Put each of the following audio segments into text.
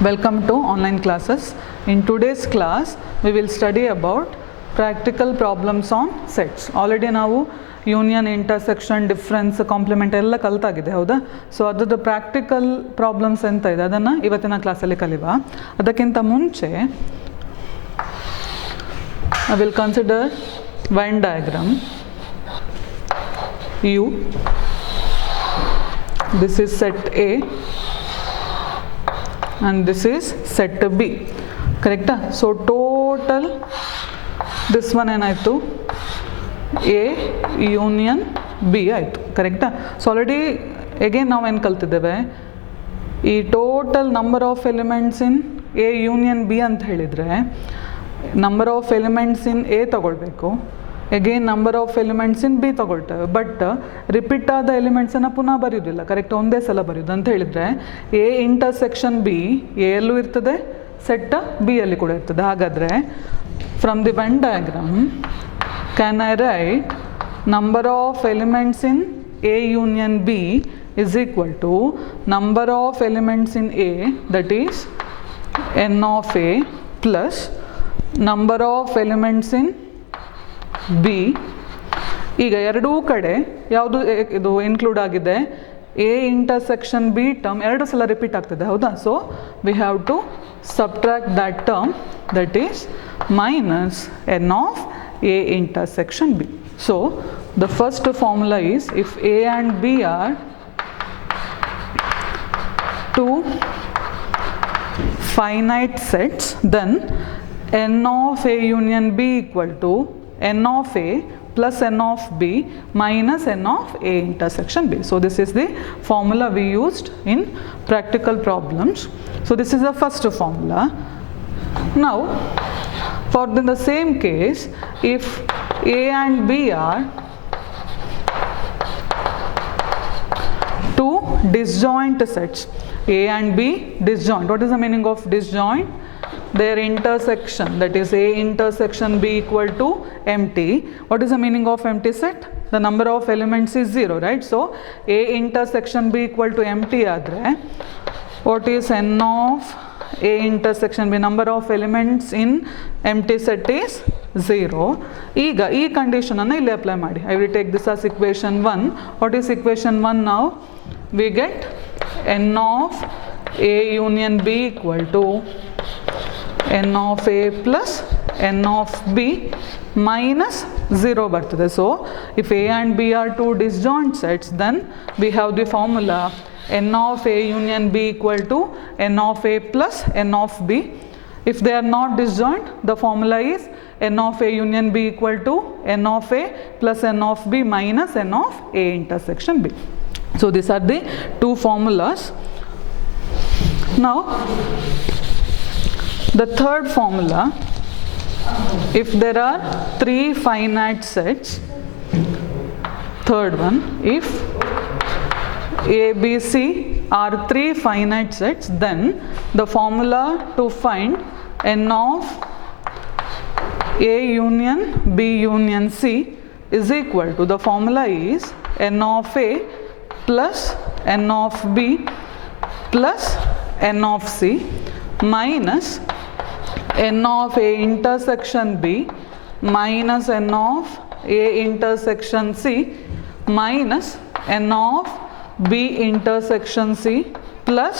Welcome to online classes. In today's class, we will study about practical problems on sets. Already ನಾವು union, intersection, difference, compliment ಎಲ್ಲ ಕಲ್ತಾಗಿದೆ, ಹೌದಾ? ಸೊ ಅದರದ್ದು practical problems ಎಂತ ಇದೆ ಅದನ್ನು ಇವತ್ತಿನ ಕ್ಲಾಸಲ್ಲಿ ಕಲಿಯುವ. ಅದಕ್ಕಿಂತ ಮುಂಚೆ I will consider Venn diagram. U, this is set A and this is set B, correct? So total this one ಏನಾಯಿತು, A union B ಆಯಿತು, ಕರೆಕ್ಟಾ? ಸೊ ಆಲ್ರೆಡಿ ಎಗೇನ್ ನಾವು ಏನು ಕಲ್ತಿದ್ದೇವೆ, ಈ total number of elements in A union B ಅಂತ ಹೇಳಿದರೆ number of elements in A ತಗೊಳ್ಬೇಕು, again number of elements in B ತಗೊಳ್ತೇವೆ. ಬಟ್ ರಿಪೀಟ್ ಆದ ಎಲಿಮೆಂಟ್ಸನ್ನು ಪುನಃ ಬರೆಯೋದಿಲ್ಲ, ಕರೆಕ್ಟ್? ಒಂದೇ ಸಲ ಬರೆಯೋದು ಅಂತ ಹೇಳಿದರೆ ಎ ಇಂಟರ್ಸೆಕ್ಷನ್ ಬಿ ಎಯಲ್ಲೂ ಇರ್ತದೆ, ಸೆಟ್ ಬಿಯಲ್ಲಿ ಕೂಡ ಇರ್ತದೆ. ಹಾಗಾದರೆ from the when diagram can I right number of elements in A union B is equal to number of elements in A, that is n of A, plus number of elements in B. ಈಗ ಎರಡೂ ಕಡೆ ಯಾವುದು ಇದು ಇನ್ಕ್ಲೂಡ್ ಆಗಿದೆ, A intersection B term ಎರಡು ಸಲ repeat ಆಗ್ತದೆ, ಹೌದಾ? So we have to subtract that term, that is minus N of A intersection B. So the first formula is, if A and B are two finite sets, then n of A union B equal to n of A plus n of B minus n of A intersection B. So this is the formula we used in practical problems. So this is the first formula. Now for the same case, if A and B are two disjoint sets, A and B disjoint. What is the meaning of disjoint? Their intersection, that is A intersection B equal to empty. What is the meaning of empty set? The number of elements is 0, right? So A intersection B equal to empty adre, what is n of A intersection B? Number of elements in empty set is 0. ಈಗ ಈ ಕಂಡೀಷನ್ ಅನ್ನು ಇಲ್ಲಿ ಅಪ್ಲೈ ಮಾಡಿ. I will take this as equation 1. What is equation 1 now? We get n of A union B equal to n of A plus n of B minus 0 ಬರ್ತದೆ. So if A and B are two disjoint sets, then we have the formula n of A union B equal to n of A plus n of B. If they are not disjoint, the formula is n of A union B equal to n of A plus n of B minus n of A intersection B. So these are the two formulas. Now the third formula, if there are three finite sets, third one, if A, B, C are three finite sets, then the formula to find n of A union B union C is equal to, the formula is n of A plus n of B plus n of C minus n of A intersection B minus n of A intersection C minus n of B intersection C plus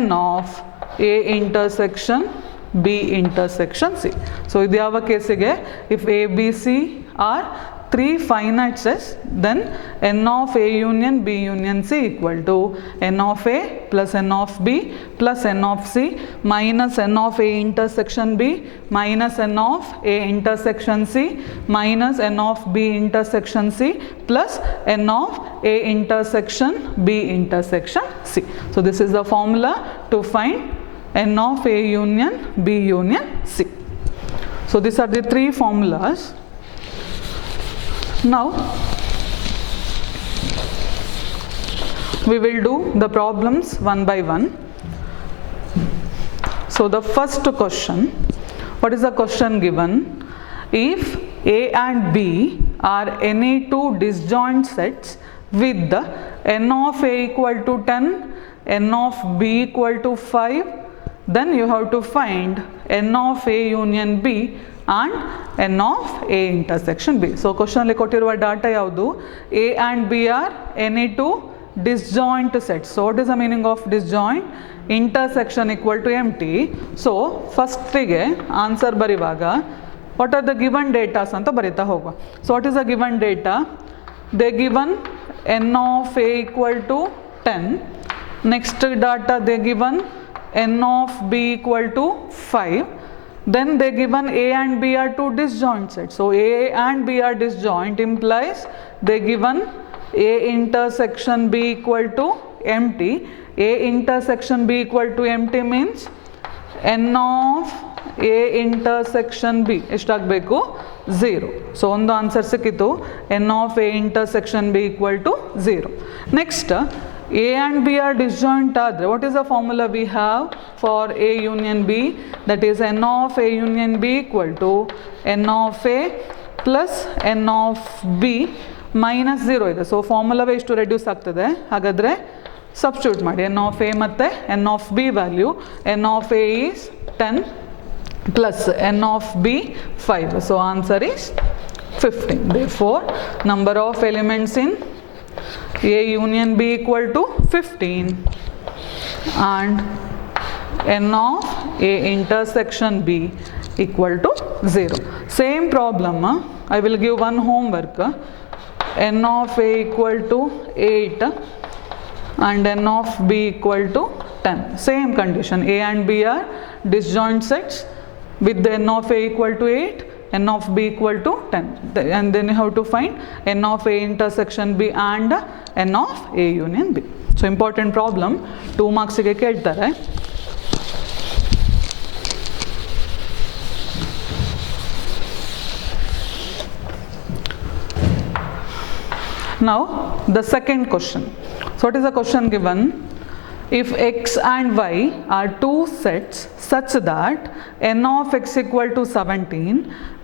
n of A intersection B intersection C. So ಇದು ಯಾವ ಕೇಸಿಗೆ, if A, B, C are three finite sets, then n of A union B union C equal to n of A plus n of B plus n of C minus n of A intersection B minus n of A intersection C minus n of B intersection C plus n of A intersection B intersection C. So this is the formula to find n of A union B union C. So these are the three formulas. Now we will do the problems one by one. So the first question, what is the question given? If A and B are any two disjoint sets with the n of A equal to 10, n of B equal to 5 then you have to find n of A union B and n of A intersection B. So question ಅಲ್ಲಿ ಕೊಟ್ಟಿರುವ ಡಾಟಾ ಯಾವುದು? A and B are any two disjoint sets. So what is the meaning of disjoint? Intersection equal to empty. So ಫಸ್ಟಿಗೆ ಆನ್ಸರ್ ಬರೆಯುವಾಗ what are the given datas ಅಂತ ಬರೀತಾ ಹೋಗುವ. So what is the given data? They given n of A equal to 10. Next data they given n of B equal to 5. Then they given A and B are two disjoint sets. So A and B are disjoint implies they given A intersection B equal to empty. A intersection B equal to empty means n of A intersection B ಎಷ್ಟಾಗಬೇಕು? 0. ಸೊ ಒಂದು ಆನ್ಸರ್ ಸಿಕ್ಕಿತು, n of A intersection B equal to 0. Next, A and B are disjoint ಆದರೆ what is the formula we have for A union B? That is n of A union B equal to n of A plus n of B minus 0 ಇದೆ. ಸೊ ಫಾರ್ಮುಲಾವೇ ಇಷ್ಟು ರೆಡ್ಯೂಸ್ ಆಗ್ತದೆ. ಹಾಗಾದರೆ ಸಬ್ಸ್ಟಿಟ್ಯೂಟ್ ಮಾಡಿ n of A ಮತ್ತು n of B value. n of A is 10 plus n of B 5. So answer is 15. Therefore number of elements in A union B equal to 15 and n of A intersection B equal to 0. Same problem, I will give one homework. n of A equal to 8 and n of B equal to 10. Same condition, A and B are disjoint sets with the n of A equal to 8, n of B equal to 10, and then you have to find n of A intersection B and n of A union B. So important problem, 2 marks ಗೆ ಕೇಳ್ತಾರೆ. Now the second question. So what is the question given? If x and y are two sets such that n of x equal to 17,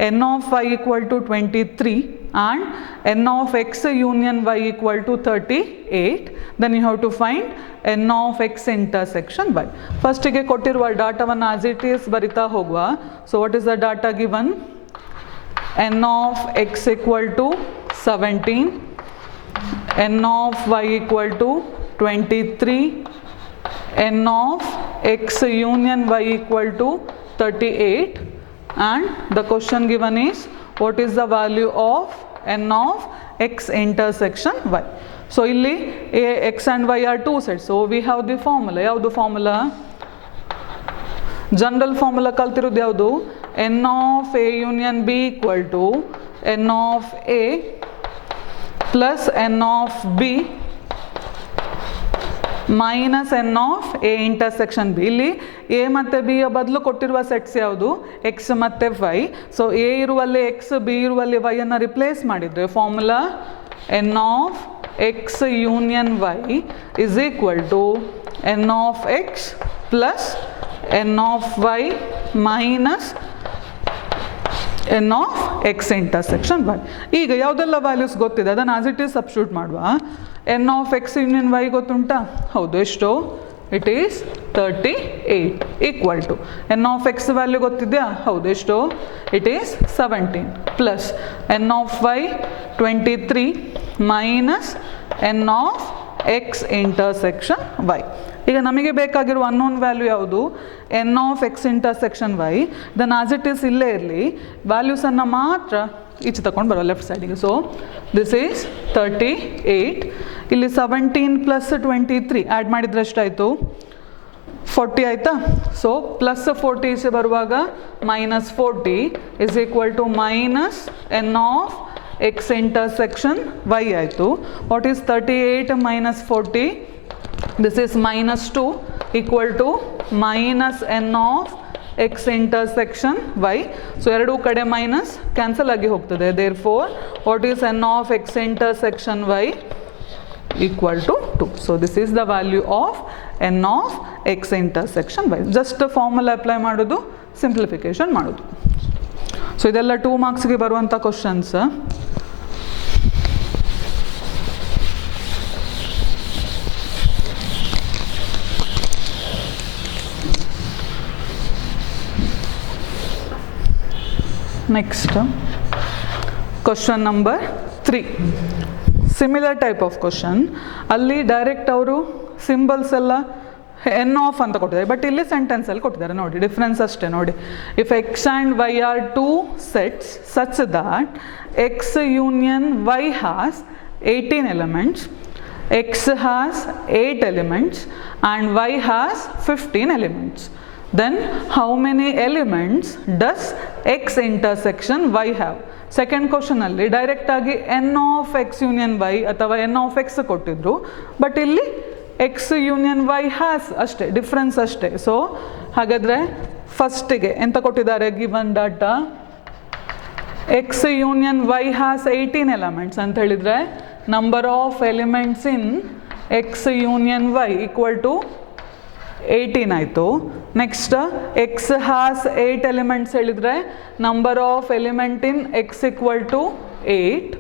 n of y equal to 23 and n of x union y equal to 38, then you have to find n of x intersection y. First ಗೆ ಕೊಟ್ಟಿರುವ ಡಾಟಾವನ್ನು as it is ಬರಿತಾ ಹೋಗುವ. So what is the data given? n of x equal to 17, n of y equal to 23, n of x union y equal to 38, and the question given is what is the value of n of x intersection y. So illi x and y are two sets, so we have the formula. ಯಾವುದು formula? General formula ಕಲ್ತಿರೋದು ಯಾವುದು? n of A union B equal to n of A plus n of B minus N of A intersection B. ಇಲ್ಲಿ A ಮತ್ತು B ಯ ಬದಲು ಕೊಟ್ಟಿರುವ sets ಯಾವುದು? X ಮತ್ತು ವೈ. ಸೊ ಎ ಇರುವಲ್ಲಿ ಎಕ್ಸ್, ಬಿ ಇರುವಲ್ಲಿ ವೈ ಅನ್ನು ರಿಪ್ಲೇಸ್ ಮಾಡಿದರೆ formula n of X union Y is equal to n of X plus n of Y minus N of X intersection Y. ಈಗ ಯಾವುದೆಲ್ಲ values ಗೊತ್ತಿದೆ ಅದನ್ನು as it is substitute ಮಾಡುವ. N of X union Y ಗೊತ್ತುಂಟಾ? ಹೌದು. ಎಷ್ಟು? It is 38 equal to n of X value ಗೊತ್ತಿದೆಯಾ? ಹೌದು. ಎಷ್ಟು? It is 17 plus n of Y 23 minus N of X intersection Y. ಈಗ ನಮಗೆ ಬೇಕಾಗಿರುವ ಅನ್ನೋನ್ ವ್ಯಾಲ್ಯೂ ಯಾವುದು? N of X intersection Y. Then as it is ಇಲ್ಲೇ ಇರಲಿ, ವ್ಯಾಲ್ಯೂಸನ್ನು ಮಾತ್ರ ಈಚೆ ತಗೊಂಡು ಬರೋ ಲೆಫ್ಟ್ ಸೈಡಿಗೆ. So this is 38. ಇಲ್ಲಿ 17 ಪ್ಲಸ್ 23 ಆ್ಯಡ್ ಮಾಡಿದ್ರೆ ಎಷ್ಟಾಯಿತು? 40 ಆಯಿತಾ? ಸೊ ಪ್ಲಸ್ 40 ಈಚೆ ಬರುವಾಗ minus 40 is equal to minus N of X intersection Y ಆಯಿತು. What is 38 minus 40? This is minus 2 equal to minus n of x intersection y. So ಎರಡು ಕಡೆ ಮೈನಸ್ ಕ್ಯಾನ್ಸಲ್ ಆಗಿ ಹೋಗ್ತದೆ. Therefore what is n of x intersection y? Equal to 2. So this is the value of n of x intersection y. Just formula apply ಮಾಡೋದು, simplification ಮಾಡೋದು. ಸೊ ಇದೆಲ್ಲ 2 ಮಾರ್ಕ್ಸ್ಗೆ ಬರುವಂಥ questions. Next, question number 3. Similar type of question. ಅಲ್ಲಿ ಡೈರೆಕ್ಟ್ ಅವರು ಸಿಂಬಲ್ಸ್ ಎಲ್ಲ N of ಅಂತ ಕೊಟ್ಟಿದ್ದಾರೆ, ಬಟ್ ಇಲ್ಲಿ ಸೆಂಟೆನ್ಸಲ್ಲಿ ಕೊಟ್ಟಿದ್ದಾರೆ ನೋಡಿ, ಡಿಫ್ರೆನ್ಸ್ ಅಷ್ಟೇ ನೋಡಿ. If X and why are two sets such that X union Y has 18 elements, x has 8 elements and y has 15 elements, then how many elements does x intersection y have? Second ಕ್ವಶನಲ್ಲಿ ಡೈರೆಕ್ಟಾಗಿ n of X union y ಅಥವಾ n of x ಕೊಟ್ಟಿದ್ರು, but ಇಲ್ಲಿ x union Y has ಅಷ್ಟೇ, difference ಅಷ್ಟೇ. So ಹಾಗಾದರೆ ಫಸ್ಟಿಗೆ ಎಂತ ಕೊಟ್ಟಿದ್ದಾರೆ, given data x union Y has 18 elements ಅಂತ ಹೇಳಿದರೆ number of elements in x union Y equal to 18 ಆಯಿತು. ನೆಕ್ಸ್ಟ್ ಎಕ್ಸ್ ಹ್ಯಾಸ್ 8 elements ಹೇಳಿದರೆ number of element in x equal to 8.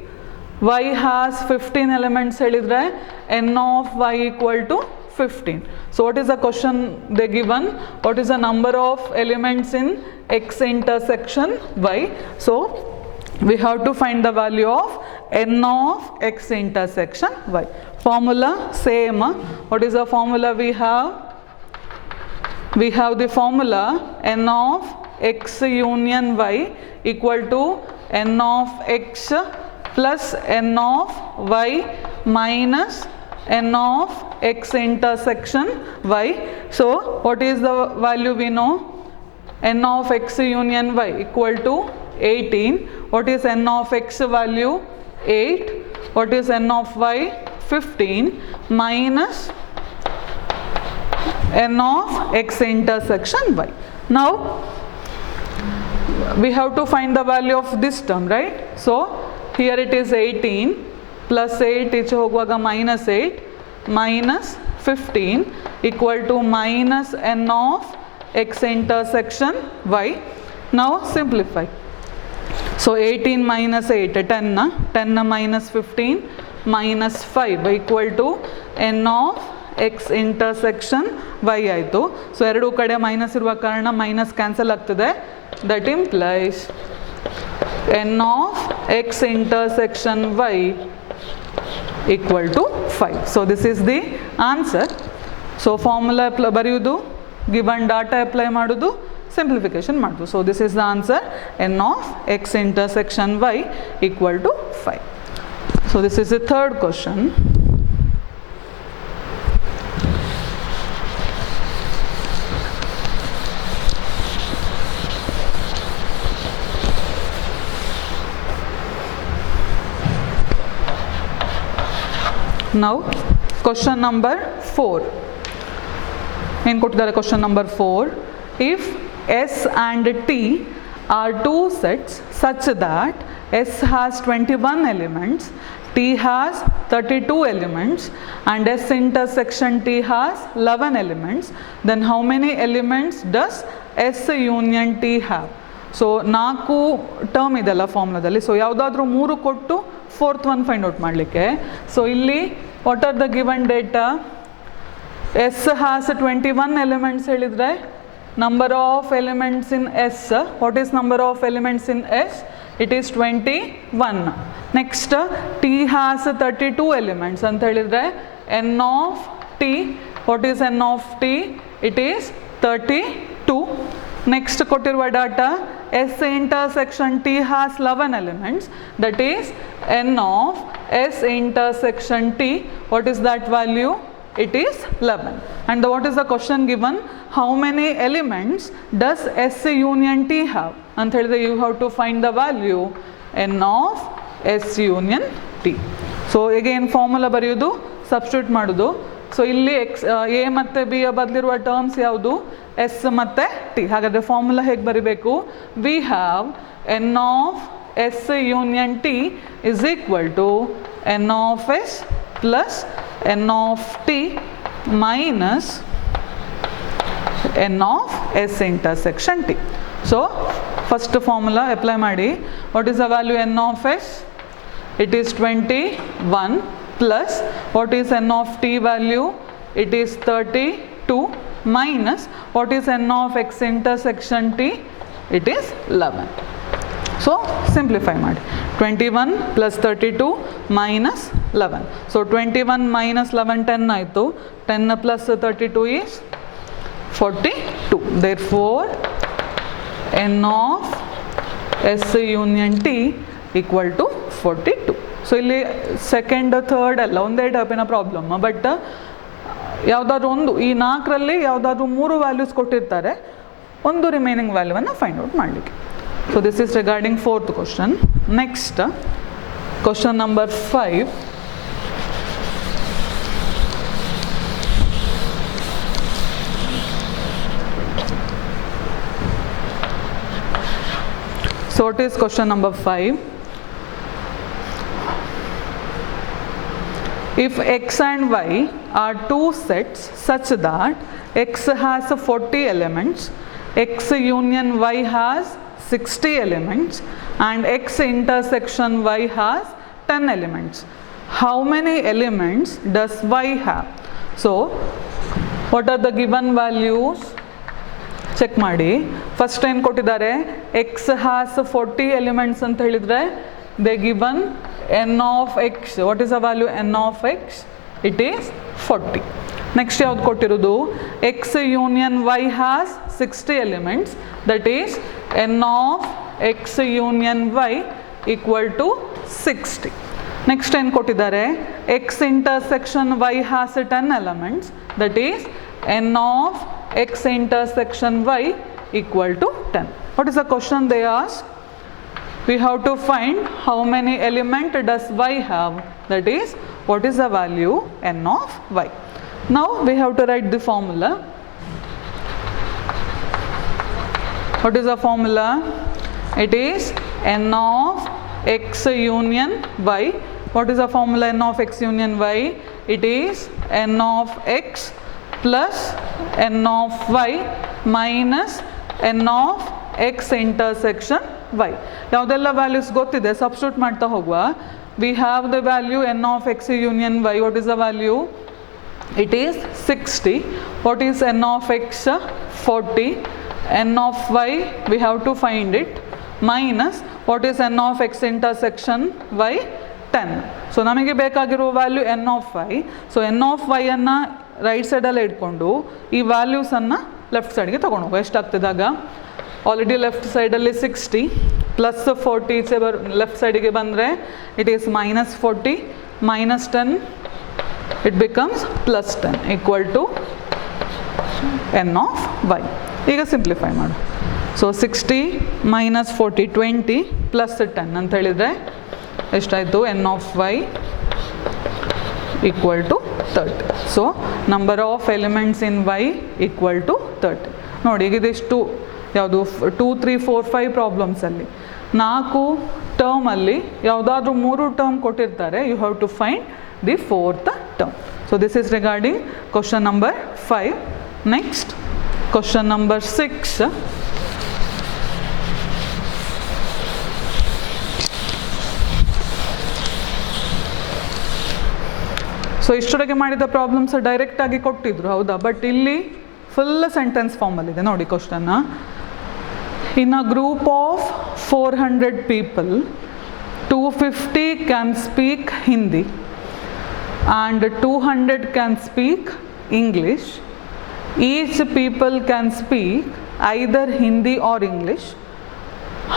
Y has 15 elements ಹೇಳಿದರೆ n of Y equal to 15. So what is the question they given? What is the number of elements in x intersection y? So we have to find the value of n of x intersection y. Formula same. What is the formula we have? We have the formula n of x union y equal to n of x plus n of y minus n of x intersection y. So what is the value we know? N of x union y equal to 18. What is n of x value? 8. What is n of y? 15 minus n of x intersection y. Now we have to find the value of this term, right? So here it is 18 plus 8 ಈಚೆ ಹೋಗುವಾಗ minus 8 minus 15 equal to minus n of x intersection y. Now simplify. So 18 minus 8 10 minus 15 minus 5 equal to n of x intersection y ಆಯಿತು. ಸೊ ಎರಡೂ ಕಡೆ ಮೈನಸ್ ಇರುವ ಕಾರಣ minus cancel ಆಗ್ತದೆ. That implies n of x intersection y equal to 5. So this is the answer. So formula ಬರೆಯುವುದು, given data apply ಮಾಡೋದು, simplification ಮಾಡೋದು. So this is the answer, n of x intersection y equal to 5. So this is the third question. Now question number 4. ಏನು ಕೊಟ್ಟಿದ್ದಾರೆ question number 4? If S and T are two sets such that S has 21 elements, T has 32 elements and S intersection T has 11 elements, then how many elements does S union T have? So 4 term ಇದೆಲ್ಲ ಫಾರ್ಮುಲಾದಲ್ಲಿ. So ಯಾವುದಾದ್ರೂ 3 ಕೊಟ್ಟು fourth one find out ಮಾಡಲಿಕ್ಕೆ. So ಇಲ್ಲಿ what are the given data? S has 21 elements ಹೇಳಿದರೆ number of elements in S, what is number of elements in S? It is 21. Next T has 32 elements ಅಂತ ಹೇಳಿದರೆ n of T, what is n of T? It is 32. Next ಕೊಟ್ಟಿರುವ data S intersection T has 11 elements, that is n of S intersection T. What is that value? It is 11. And what is the question given? How many elements does S union T have? And you have to find the value n of S union T. So again formula ಬರೆಯುವುದು, substitute ಮಾಡುವುದು. So ಇಲ್ಲಿ A ಮತ್ತು B ಬದಲಿರುವ terms ಯಾವುದು? S ಮತ್ತು T. ಹಾಗಾದರೆ formula ಹೇಗೆ ಬರೀಬೇಕು? We have n of S union T is equal to n of S plus n of T minus N of S intersection T. So first formula apply ಮಾಡಿ. What is the value n of S? It is 21 plus what is n of t value? It is 32 minus what is n of x intersection t? It is 11. So simplify ಮಾಡಿ 21 ಪ್ಲಸ್ 32 ಮೈನಸ್ 11. ಸೊ 21 ಮೈನಸ್ 11 10 ಆಯಿತು. 10 ಪ್ಲಸ್ 32 ಈಸ್ 42. Therefore n of S union T equal to 42. ಸೊ ಇಲ್ಲಿ second third ಎಲ್ಲ ಒಂದೇ ಟೈಪಿನ problem. But ಯಾವುದಾದ್ರೂ ಒಂದು ಈ 4ರಲ್ಲಿ ಯಾವುದಾದ್ರೂ 3 ವ್ಯಾಲ್ಯೂಸ್ ಕೊಟ್ಟಿರ್ತಾರೆ, ಒಂದು ರಿಮೈನಿಂಗ್ ವ್ಯಾಲ್ಯೂವನ್ನು ಫೈಂಡ್ ಔಟ್ ಮಾಡಲಿಕ್ಕೆ. So this is regarding 4th question. Next question number 5. So what is question number 5? If x and y are two sets such that x has 40 elements, x union y has 60 elements, and x intersection y has 10 elements, how many elements does y have? So what are the given values? Check ಮಾಡಿ. First ಏನು ಕೊಟ್ಟಿದ್ದಾರೆ, X has 40 elements ಅಂತ ಹೇಳಿದರೆ they given n of X. What is the value n of X? It is 40. Next ಯಾವ್ದು ಕೊಟ್ಟಿರೋದು, X union Y has 60 elements, that is n of X union Y equal to 60. Next ಏನು ಕೊಟ್ಟಿದ್ದಾರೆ, X intersection Y has 10 elements, that is n of x intersection y equal to 10. What is the question they ask? We have to find how many element does y have, that is what is the value n of y. Now we have to write the formula. What is the formula? It is n of x union y. What is the formula n of x union y? It is n of x plus n of y minus n of x intersection y. ಯಾವುದೆಲ್ಲ values ಗೊತ್ತಿದೆ ಸಬ್ಸ್ಟಿಟ್ಯೂಟ್ ಮಾಡ್ತಾ ಹೋಗುವ. We have the value n of x union y. What is the value? It is 60. What is n of x? 40. n of y we have to find it minus what is n of x intersection y? 10. ಸೊ ನಮಗೆ ಬೇಕಾಗಿರುವ value n of y. So n of y ಅನ್ನು ರೈಟ್ ಸೈಡಲ್ಲೇ ಇಟ್ಕೊಂಡು ಈ ವ್ಯಾಲ್ಯೂಸನ್ನು ಲೆಫ್ಟ್ ಸೈಡ್ಗೆ ತೊಗೊಂಡು ಹೋಗೋ. ಎಷ್ಟಾಗ್ತದಾಗ ಆಲ್ರೆಡಿ ಲೆಫ್ಟ್ ಸೈಡಲ್ಲಿ 60 ಪ್ಲಸ್ 40 ಈಚೆ ಲೆಫ್ಟ್ ಸೈಡಿಗೆ ಬಂದರೆ it is minus 40 minus 10 it becomes plus 10 equal to n of Y. ಈಗ ಸಿಂಪ್ಲಿಫೈ ಮಾಡು. ಸೊ 60 ಮೈನಸ್ 40 20 ಪ್ಲಸ್ 10 ಅಂತ ಹೇಳಿದರೆ ಎಷ್ಟಾಯಿತು? N of Y equal to 30. So number of elements in y equal to 30. ನೋಡಿ ಈಗ ಇದಿಷ್ಟು ಯಾವುದು 2 3 4 5 ಪ್ರಾಬ್ಲಮ್ಸಲ್ಲಿ 4 ಟರ್ಮಲ್ಲಿ ಯಾವುದಾದ್ರೂ 3 ಟರ್ಮ್ ಕೊಟ್ಟಿರ್ತಾರೆ. You have to find the 4th term. So this is regarding question number 5. Next question number 6. So ಇಷ್ಟೊಳಗೆ ಮಾಡಿದ ಪ್ರಾಬ್ಲಮ್ಸ್ ಡೈರೆಕ್ಟಾಗಿ ಕೊಟ್ಟಿದ್ರು, ಹೌದಾ? ಬಟ್ ಇಲ್ಲಿ ಫುಲ್ ಸೆಂಟೆನ್ಸ್ ಫಾರ್ಮಲ್ಲಿದೆ ನೋಡಿ ಕ್ವಶನ್ನ. In a group of 400 people 250 can speak Hindi and 200 can speak English. Each people can speak either Hindi or English.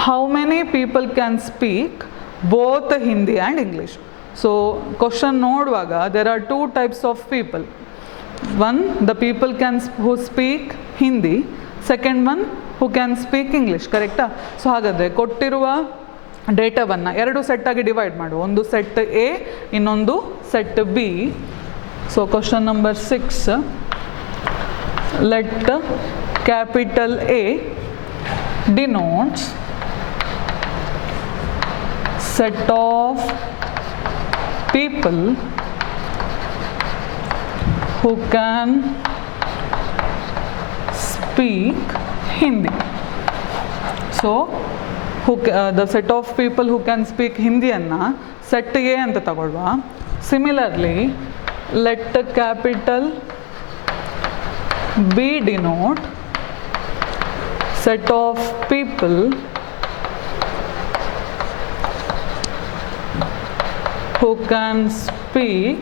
How many people can speak both Hindi and English? So question ನೋಡುವಾಗ there are 2 types of people. One, the people who speak Hindi. Second one who can speak English. ಕರೆಕ್ಟಾ? So ಹಾಗಾದರೆ ಕೊಟ್ಟಿರುವ ಡೇಟಾವನ್ನು 2 ಸೆಟ್ಟಾಗಿ divide ಮಾಡು. ಒಂದು set A, ಇನ್ನೊಂದು set B. So question number 6, let capital A denotes set of people who can speak Hindi. So the set of people who can speak Hindi anna set A anta tagolva. Similarly, let capital B denote set of people who can speak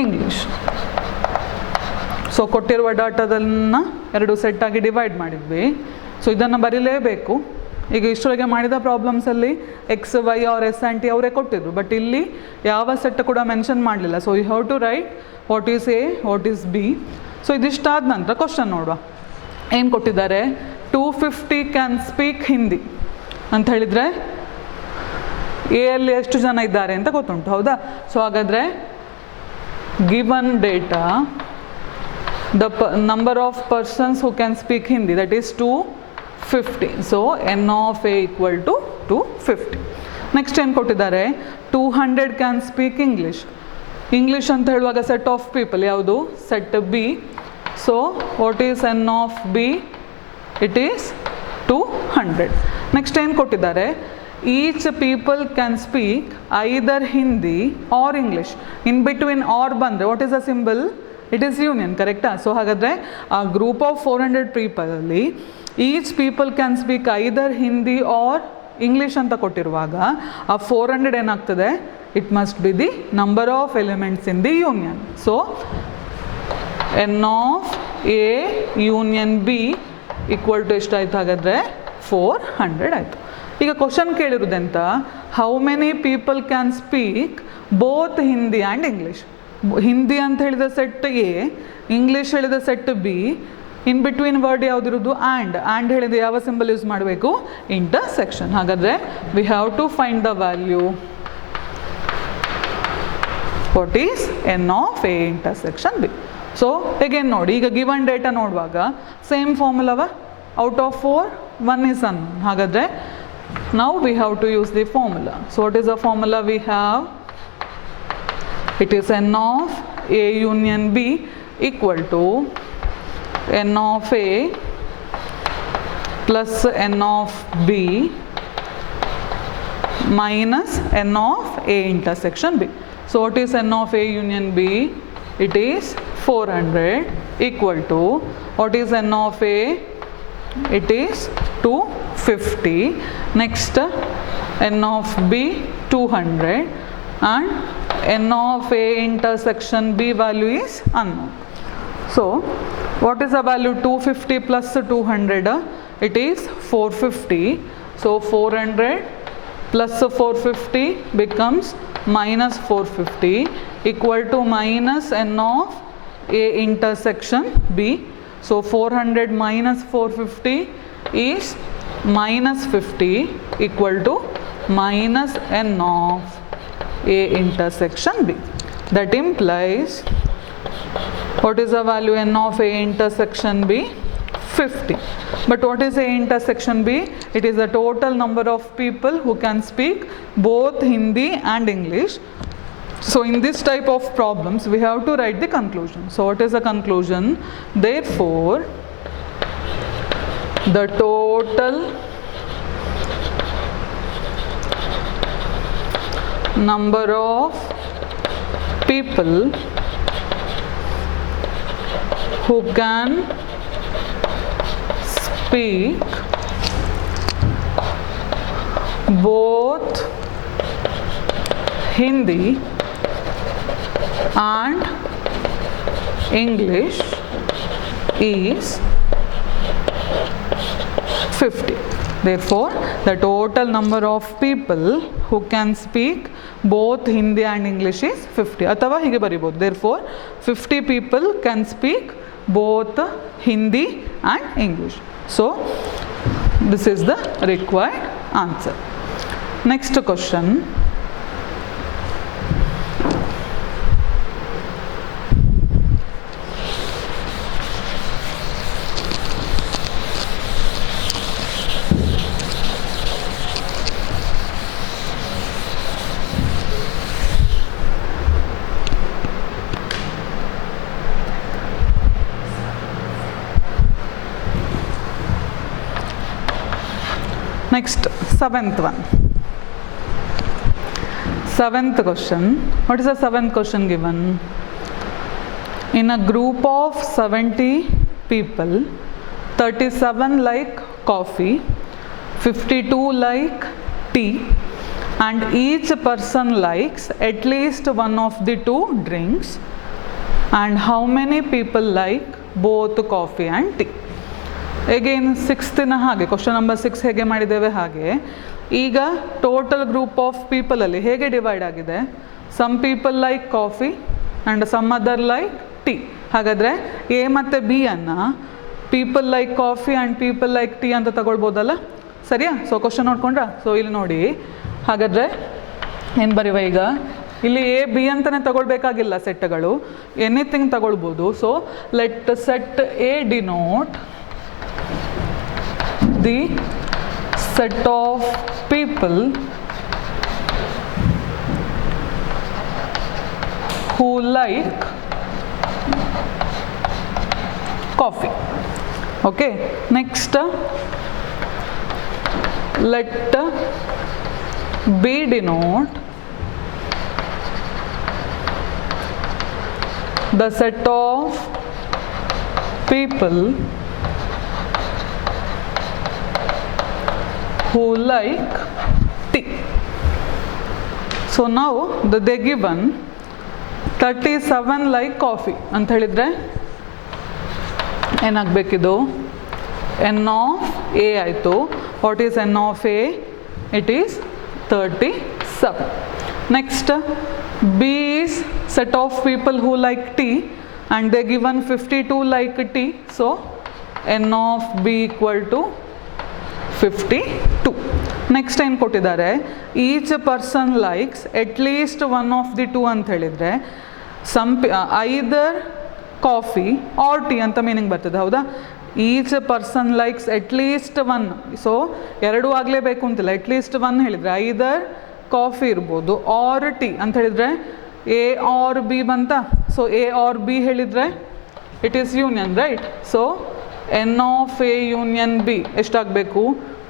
English. So ಕೊಟ್ಟಿರುವ ಡಾಟಾದನ್ನು 2 ಸೆಟ್ಟಾಗಿ ಡಿವೈಡ್ ಮಾಡಿದ್ವಿ. ಸೊ ಇದನ್ನು ಬರೀಲೇಬೇಕು. ಈಗ ಇಷ್ಟರೊಳಗೆ ಮಾಡಿದ ಪ್ರಾಬ್ಲಮ್ಸಲ್ಲಿ x y or S and T ಅವರೇ ಕೊಟ್ಟಿದ್ರು, ಬಟ್ ಇಲ್ಲಿ ಯಾವ ಸೆಟ್ ಕೂಡ ಮೆನ್ಷನ್ ಮಾಡಲಿಲ್ಲ. So you have to write what is A, what is B. So ಇದಿಷ್ಟಾದ ನಂತರ ಕ್ವಶನ್ ನೋಡುವ. ಏನು ಕೊಟ್ಟಿದ್ದಾರೆ, 250 ಕ್ಯಾನ್ ಸ್ಪೀಕ್ ಹಿಂದಿ ಅಂತ ಹೇಳಿದರೆ ಎ ಅಲ್ಲಿ ಎಷ್ಟು ಜನ ಇದ್ದಾರೆ ಅಂತ ಗೊತ್ತುಂಟು, ಹೌದಾ? ಸೊ ಹಾಗಾದರೆ given data, the number of persons who can speak Hindi, that is 250. So n of a equal to 250. Next ಏನು ಕೊಟ್ಟಿದ್ದಾರೆ, 200 ಕ್ಯಾನ್ ಸ್ಪೀಕ್ ಇಂಗ್ಲೀಷ್. ಇಂಗ್ಲೀಷ್ ಅಂತ ಹೇಳುವಾಗ ಸೆಟ್ ಆಫ್ ಪೀಪಲ್ ಯಾವುದು, set B. So what is n of B, it is 200. Next ಏನು ಕೊಟ್ಟಿದ್ದಾರೆ, each people can speak either Hindi or English. In between or ಬಂದರೆ what is a symbol, it is union, ಕರೆಕ್ಟಾ? So ಹಾಗಾದರೆ ಆ group of 400 ಪೀಪಲಲ್ಲಿ each people can speak either Hindi or English ಅಂತ ಕೊಟ್ಟಿರುವಾಗ ಆ 400 ಏನಾಗ್ತದೆ, it must be the number of elements in the union. So n of A union B equal to ಎಷ್ಟಾಯ್ತು, ಹಾಗಾದರೆ 400 ಆಯಿತು. ಈಗ ಕ್ವಶನ್ ಕೇಳಿರೋದೆಂತ, how many people can speak both Hindi and English. Hindi ಅಂತ ಹೇಳಿದ ಸೆಟ್ ಎ, ಇಂಗ್ಲೀಷ್ ಹೇಳಿದ set B, in between word ಯಾವುದಿರೋದು and ಹೇಳಿದ ಯಾವ ಸಿಂಬಲ್ ಯೂಸ್ ಮಾಡಬೇಕು, ಇಂಟರ್ಸೆಕ್ಷನ್. ಹಾಗಾದರೆ we have to find the value what is n of A intersection B. So again ನೋಡಿ, ಈಗ ಗಿವನ್ ಡೇಟಾ ನೋಡುವಾಗ ಸೇಮ್ ಫಾರ್ಮುಲಾವ, ಔಟ್ ಆಫ್ 4 1 is unknown. ಹಾಗಾದರೆ now we have to use the formula. So what is the formula we have? It is n of a union b equal to n of a plus n of b minus n of a intersection b. So what is n of a union b? It is 400 equal to, what is n of a? It is 250. Next n of b 200 and n of a intersection b value is unknown. So what is the value, 250 plus 200? It is 450. So 400 plus 450 becomes minus 450 equal to minus n of a intersection b. So 400 minus 450 is minus 50 equal to minus n of a intersection b. That implies, what is the value n of a intersection b? 50. But what is a intersection b? It is the total number of people who can speak both Hindi and English. So in this type of problems we have to write the conclusion. So what is the conclusion? Therefore the total number of people who can speak both Hindi and English is 50. Therefore, the total number of people who can speak both Hindi and English is 50. ಅಥವಾ ಹೀಗೆ ಬರಿಬೋದು. Therefore, 50 people can speak both Hindi and English. So, this is the required answer. Next question. Next, seventh one. Seventh question. What is the seventh question given? In a group of 70 people, 37 like coffee, 52 like tea, and each person likes at least one of the two drinks, and how many people like both coffee and tea. Again 6th ಹಾಗೆ question number 6 ಹೇಗೆ ಮಾಡಿದ್ದೇವೆ ಹಾಗೆ ಈಗ total group of people ಅಲ್ಲಿ ಹೇಗೆ divide ಆಗಿದೆ, some people like coffee and some other like tea. ಹಾಗಾದರೆ A ಮತ್ತು ಬಿ ಅನ್ನು people like coffee and people like tea ಅಂತ ತಗೊಳ್ಬೋದಲ್ಲ, ಸರಿಯಾ? ಸೊ ಕ್ವಶನ್ ನೋಡ್ಕೊಂಡ್ರಾ? ಸೊ ಇಲ್ಲಿ ನೋಡಿ, ಹಾಗಾದರೆ ಏನು ಬರೆಯುವ ಈಗ, ಇಲ್ಲಿ ಎ ಬಿ ಅಂತಲೇ ತಗೊಳ್ಬೇಕಾಗಿಲ್ಲ ಸೆಟ್ಗಳು, ಎನಿಥಿಂಗ್ ತಗೊಳ್ಬೋದು. So let set A denote the set of people who like coffee. Okay, next let B denote the set of people who like tea. So now they given 37 like coffee ಅಂತ ಹೇಳಿದರೆ ಏನಾಗಬೇಕಿದು, n of a ಆಯಿತು. What is n of a? It is 37. Next b is set of people who like tea and they given 52 like tea. So n of b equal to 52. Next ಏನು ಕೊಟ್ಟಿದ್ದಾರೆ, each person likes at least one of the two ಅಂತ ಹೇಳಿದರೆ either coffee or tea ಅಂತ meaning ಬರ್ತದೆ, ಹೌದಾ? Each person likes at least one, so ಎರಡೂ ಆಗಲೇಬೇಕು ಅಂತಿಲ್ಲ, ಎಟ್ ಲೀಸ್ಟ್ ಒನ್ ಹೇಳಿದರೆ ಐದರ್ ಕಾಫಿ ಇರ್ಬೋದು ಆರ್ ಟೀ ಅಂತ ಹೇಳಿದರೆ ಎ ಆರ್ ಬಿ ಬಂತ. ಸೊ ಎ ಆರ್ ಬಿ ಹೇಳಿದರೆ it is union, right? So n of a union b ಎಷ್ಟಾಗಬೇಕು,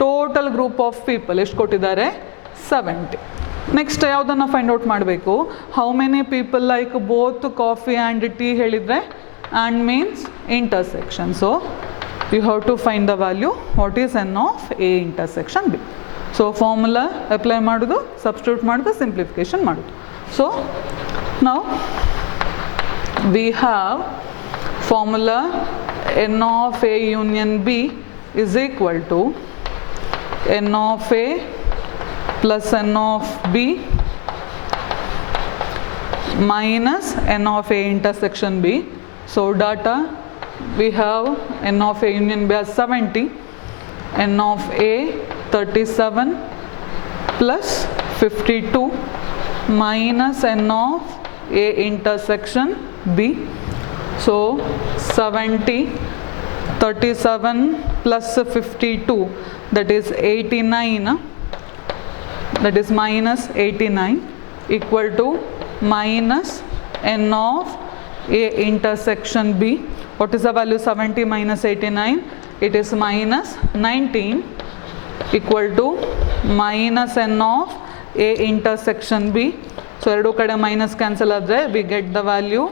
ಟೋಟಲ್ ಗ್ರೂಪ್ ಆಫ್ ಪೀಪಲ್ ಎಷ್ಟು ಕೊಟ್ಟಿದ್ದಾರೆ, 70. ನೆಕ್ಸ್ಟ್ ಯಾವುದನ್ನು ಫೈಂಡ್ ಔಟ್ ಮಾಡಬೇಕು, how many people like both coffee and tea ಹೇಳಿದರೆ and means intersection. So you have to find the value what is n of a intersection B. So formula apply ಮಾಡೋದು, substitute ಮಾಡೋದು, simplification ಮಾಡೋದು. So ನಾವು we have formula n of a union b is equal to n of a plus n of b minus n of a intersection b. So data we have n of a union b as 70, n of a 37 plus 52 minus n of a intersection b. So 70, 37 plus 52, that is 89, that is minus 89 equal to minus n of a intersection b. What is the value 70 minus 89? It is minus 19 equal to minus n of a intersection b. So ಎರಡು ಕಡೆ minus cancel ಆದರೆ we get the value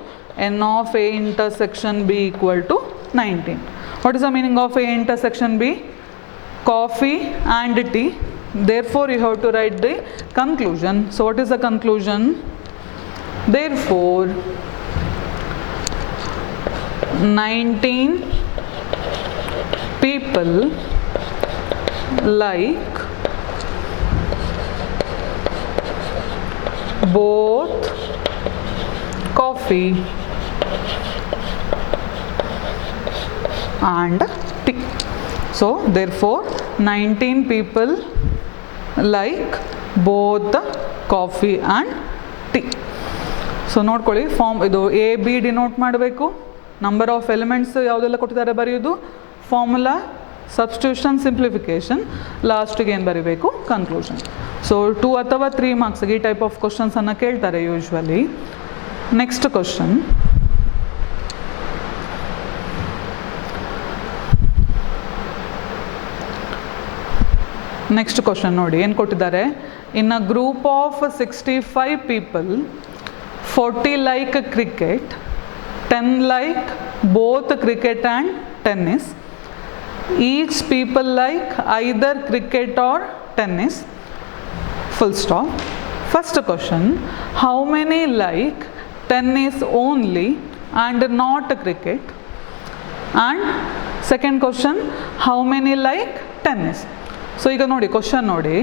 n of a intersection b equal to 19. What is the meaning of a intersection b? Coffee and tea. Therefore you have to write the conclusion. So what is the conclusion? Therefore 19 people like both coffee and tea. So therefore 19 people like both coffee and tea. So ನೋಡ್ಕೊಳ್ಳಿ, ಫಾರ್ಮ್ ಇದು A B denote ಮಾಡಬೇಕು, number of elements ಯಾವುದೆಲ್ಲ ಕೊಟ್ಟಿದ್ದಾರೆ ಬರೆಯೋದು, formula, substitution, simplification, ಲಾಸ್ಟಿಗೆ ಏನು ಬರೀಬೇಕು, conclusion. So 2 ಅಥವಾ 3 ಮಾರ್ಕ್ಸ್ಗೆ ಈ ಟೈಪ್ ಆಫ್ ಕ್ವಶನ್ಸನ್ನು ಕೇಳ್ತಾರೆ usually. Next question, next question ನೋಡಿ ಏನು ಕೊಟ್ಟಿದ್ದಾರೆ. In a group of 65 people 40 like cricket, 10 like both cricket and tennis. Each people like either cricket or tennis. full stop. First question, how many like tennis only and not cricket? And second question, how many like tennis? So ಈಗ ನೋಡಿ ಕ್ವಶನ್ ನೋಡಿ,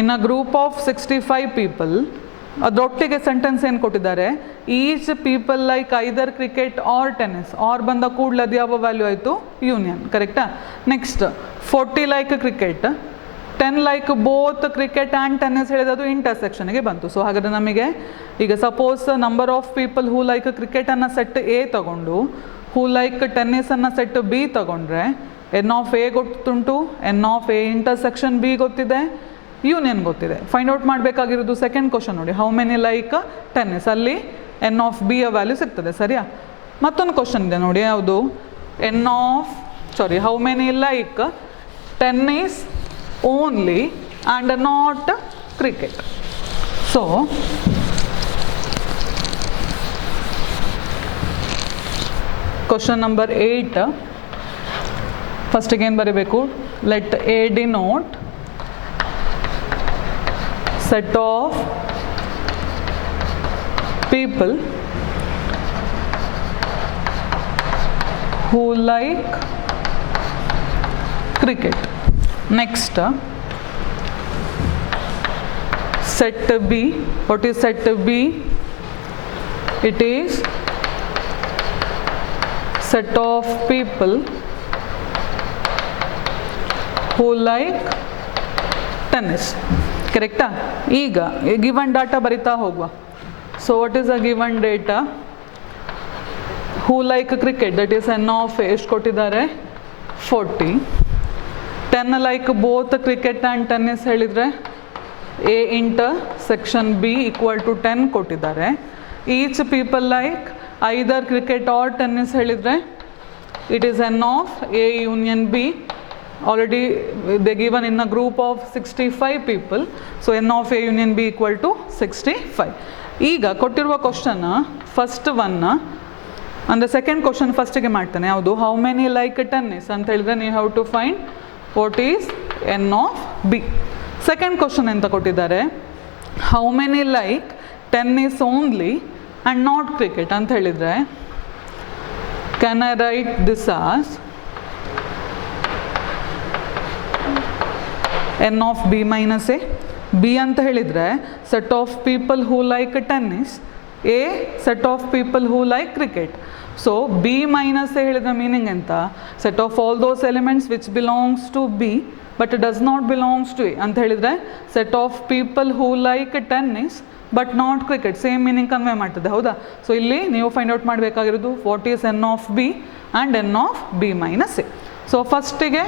ಇನ್ a group of 65 ಪೀಪಲ್, ಅದರೊಟ್ಟಿಗೆ ಸೆಂಟೆನ್ಸ್ ಏನು ಕೊಟ್ಟಿದ್ದಾರೆ, each people like either cricket or tennis. R ಬಂದ ಕೂಡಲೇ ಅದು ಯಾವ ವ್ಯಾಲ್ಯೂ ಆಯಿತು, ಯೂನಿಯನ್, ಕರೆಕ್ಟಾ? ನೆಕ್ಸ್ಟ್ 40 like cricket, 10 like both cricket and tennis ಹೇಳಿದ್ರೆ ಅದು ಇಂಟರ್ಸೆಕ್ಷನ್ಗೆ ಬಂತು. ಸೊ ಹಾಗಾದರೆ ನಮಗೆ ಈಗ suppose number of people who like cricket ಅನ್ನೋ ಸೆಟ್ ಎ ತಗೊಂಡು ಹೂ ಲೈಕ್ ಟೆನ್ನಿಸ್ ಅನ್ನೋ ಸೆಟ್ ಬಿ ತಗೊಂಡ್ರೆ ಎನ್ ಆಫ್ ಎ ಗೊತ್ತುಂಟು, N of A intersection B ಗೊತ್ತಿದೆ, ಯೂನಿಯನ್ ಗೊತ್ತಿದೆ. ಫೈಂಡ್ ಔಟ್ ಮಾಡಬೇಕಾಗಿರೋದು ಸೆಕೆಂಡ್ ಕ್ವಶನ್ ನೋಡಿ, ಹೌ ಮೆನಿ ಲೈಕ್ ಟೆನ್ನಿಸ್, ಅಲ್ಲಿ ಎನ್ ಆಫ್ ಬಿ ಯ ವ್ಯಾಲ್ಯೂ ಸಿಗ್ತದೆ, ಸರಿಯಾ? ಮತ್ತೊಂದು ಕ್ವಶನ್ ಇದೆ ನೋಡಿ, ಯಾವುದು, how many like tennis only and not cricket. So question number 8, ಫಸ್ಟಿಗೆ ಏನು ಬರೀಬೇಕು, let A denote set of people who like cricket. Next, set B. What is set B? It is set of people who like tennis. ಕರೆಕ್ಟಾ? ಈಗ given data ಬರಿತಾ ಹೋಗುವ. So what is a given data? Who like cricket, that is n of A ಎಷ್ಟು ಕೊಟ್ಟಿದ್ದಾರೆ, 40. 10 like both cricket and tennis ಹೇಳಿದರೆ A intersection B equal to 10 ಕೊಟ್ಟಿದ್ದಾರೆ. Each people like either cricket or tennis ಹೇಳಿದರೆ it is n of A union B. Already they given in a group of 65 people, so n of a union b equal to 65. ಈಗ ಕೊಟ್ಟಿರುವ question first one ಅಂದರೆ second question ಫಸ್ಟಿಗೆ ಮಾಡ್ತಾನೆ, ಯಾವುದು, how many like tennis ಅಂತ ಹೇಳಿದ್ರೆ ನೀವು have to find what is n of B. Second question ಎಂತ ಕೊಟ್ಟಿದ್ದಾರೆ, how many like tennis only and not cricket ಅಂತ ಹೇಳಿದರೆ can I write this as n of B minus A. B ಅಂತ ಹೇಳಿದರೆ set of people who like tennis, A set of people who like cricket. So B minus A ಹೇಳಿದ್ರೆ meaning ಎಂತ, set of all those elements which belongs to B but does not belongs to A ಅಂತ ಹೇಳಿದರೆ set of people who like tennis but not cricket, same meaning convey ಮಾಡ್ತದೆ, ಹೌದಾ? So ಇಲ್ಲಿ ನೀವು find out ಮಾಡಬೇಕಾಗಿರೋದು what is n of B and n of B minus A. So ಫಸ್ಟಿಗೆ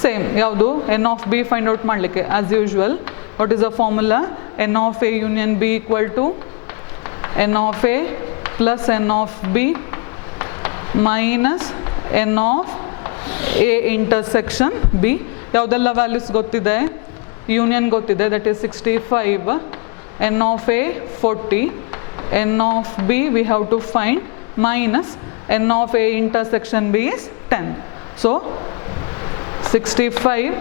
same ಯಾವುದು, n of B find out ಮಾಡಲಿಕ್ಕೆ as usual what is a formula, n of A union B equal to n of A plus n of B minus N of A intersection B. ಯಾವುದೆಲ್ಲ values ಗೊತ್ತಿದೆ, union ಗೊತ್ತಿದೆ, that is 65, n of A 40, n of B we have to find minus N of A intersection B is 10. So 65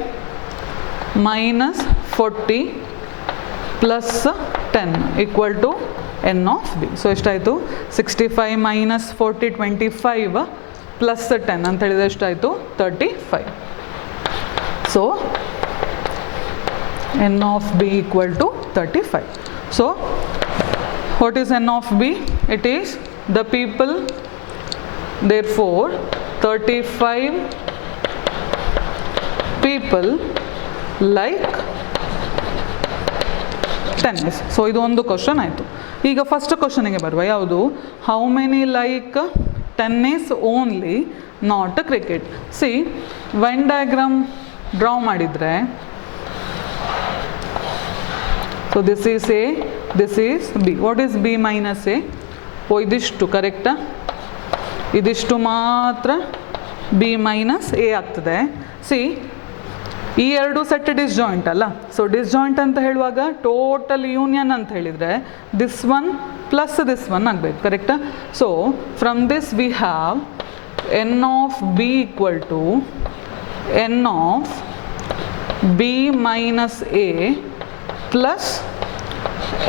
minus 40 plus 10 equal to n of b. So ಎಷ್ಟಾಯಿತು, 65 minus 40 25 plus 10 ಅಂತ ಹೇಳಿದರೆ ಎಷ್ಟಾಯಿತು, 35. So n of b equal to 35. So what is n of b? It is the people, therefore 35 people like tennis. So ಇದು ಒಂದು question ಆಯಿತು. ಈಗ first ಕ್ವಶನಿಗೆ ಬರುವ, ಯಾವುದು, how many like tennis only not cricket. See Venn diagram draw ಮಾಡಿದರೆ, so this is A, this is B. What is B minus A? ಓ ಇದಿಷ್ಟು ಕರೆಕ್ಟಾ, ಇದಿಷ್ಟು ಮಾತ್ರ ಬಿ ಮೈನಸ್ ಎ ಆಗ್ತದೆ. ಸಿ ಈ ಎರಡು ಸೆಟ್ ಡಿಸ್ಜಾಯಿಂಟ್ ಅಲ್ಲ, ಸೊ ಡಿಸ್ಜಾಯಿಂಟ್ ಅಂತ ಹೇಳುವಾಗ ಟೋಟಲ್ ಯೂನಿಯನ್ ಅಂತ ಹೇಳಿದರೆ this one plus this one ಆಗಬೇಕು, ಕರೆಕ್ಟಾ? So from this we have n of B equal to n of B minus A plus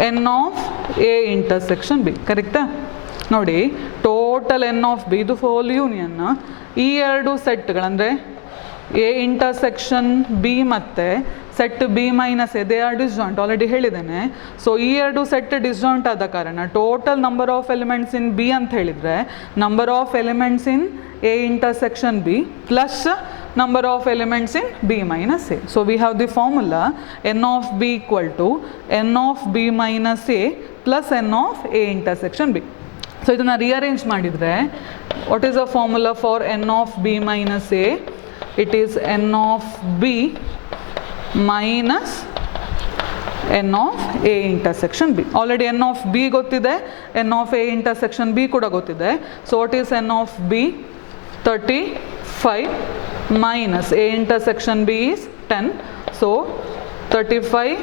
n of A intersection B. ಕರೆಕ್ಟಾ? ನೋಡಿ, total n of B ಇದು ಫೋಲ್ union. ಈ ಎರಡು ಸೆಟ್ಗಳಂದರೆ A intersection B ಮತ್ತು set B minus A they are disjoint, already ಹೇಳಿದ್ದೇನೆ. ಸೊ ಈ ಎರಡು ಸೆಟ್ ಡಿಸ್ಜಾಯಿಂಟ್ ಆದ ಕಾರಣ total number of elements in B ಅಂತ ಹೇಳಿದರೆ number of elements in A intersection B plus number of elements in b minus a. So we have the formula n of b equal to n of b minus a plus n of a intersection b. So idana rearrange madidre, what is the formula for n of b minus a? It is n of b minus n of a intersection b. Already n of b gottide, n of a intersection b kuda gottide. So what is n of b? 35 minus a intersection b is 10. So 35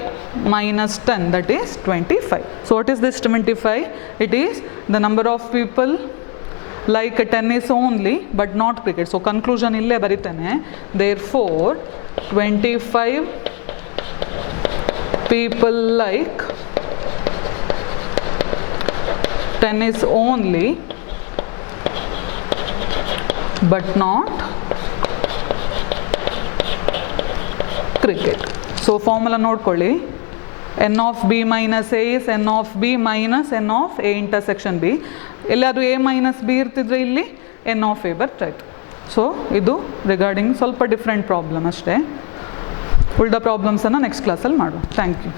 minus 10, that is 25. So what is this 25? It is the number of people like tennis only but not cricket. So conclusion ille baritene, therefore 25 people like tennis only but not cricket. So formula ನೋಡ್ಕೊಳ್ಳಿ, n of b minus a is n of b minus n of a intersection b. ಎಲ್ಲಾದರೂ a minus b ಇರ್ತಿದ್ರೆ ಇಲ್ಲಿ n of a ಬರ್ತಾಯಿತ್ತು. So ಇದು regarding ಸ್ವಲ್ಪ different problem ಅಷ್ಟೇ. ಉಳಿದ ಪ್ರಾಬ್ಲಮ್ಸನ್ನು ನೆಕ್ಸ್ಟ್ ಕ್ಲಾಸಲ್ಲಿ ಮಾಡುವ. Thank you.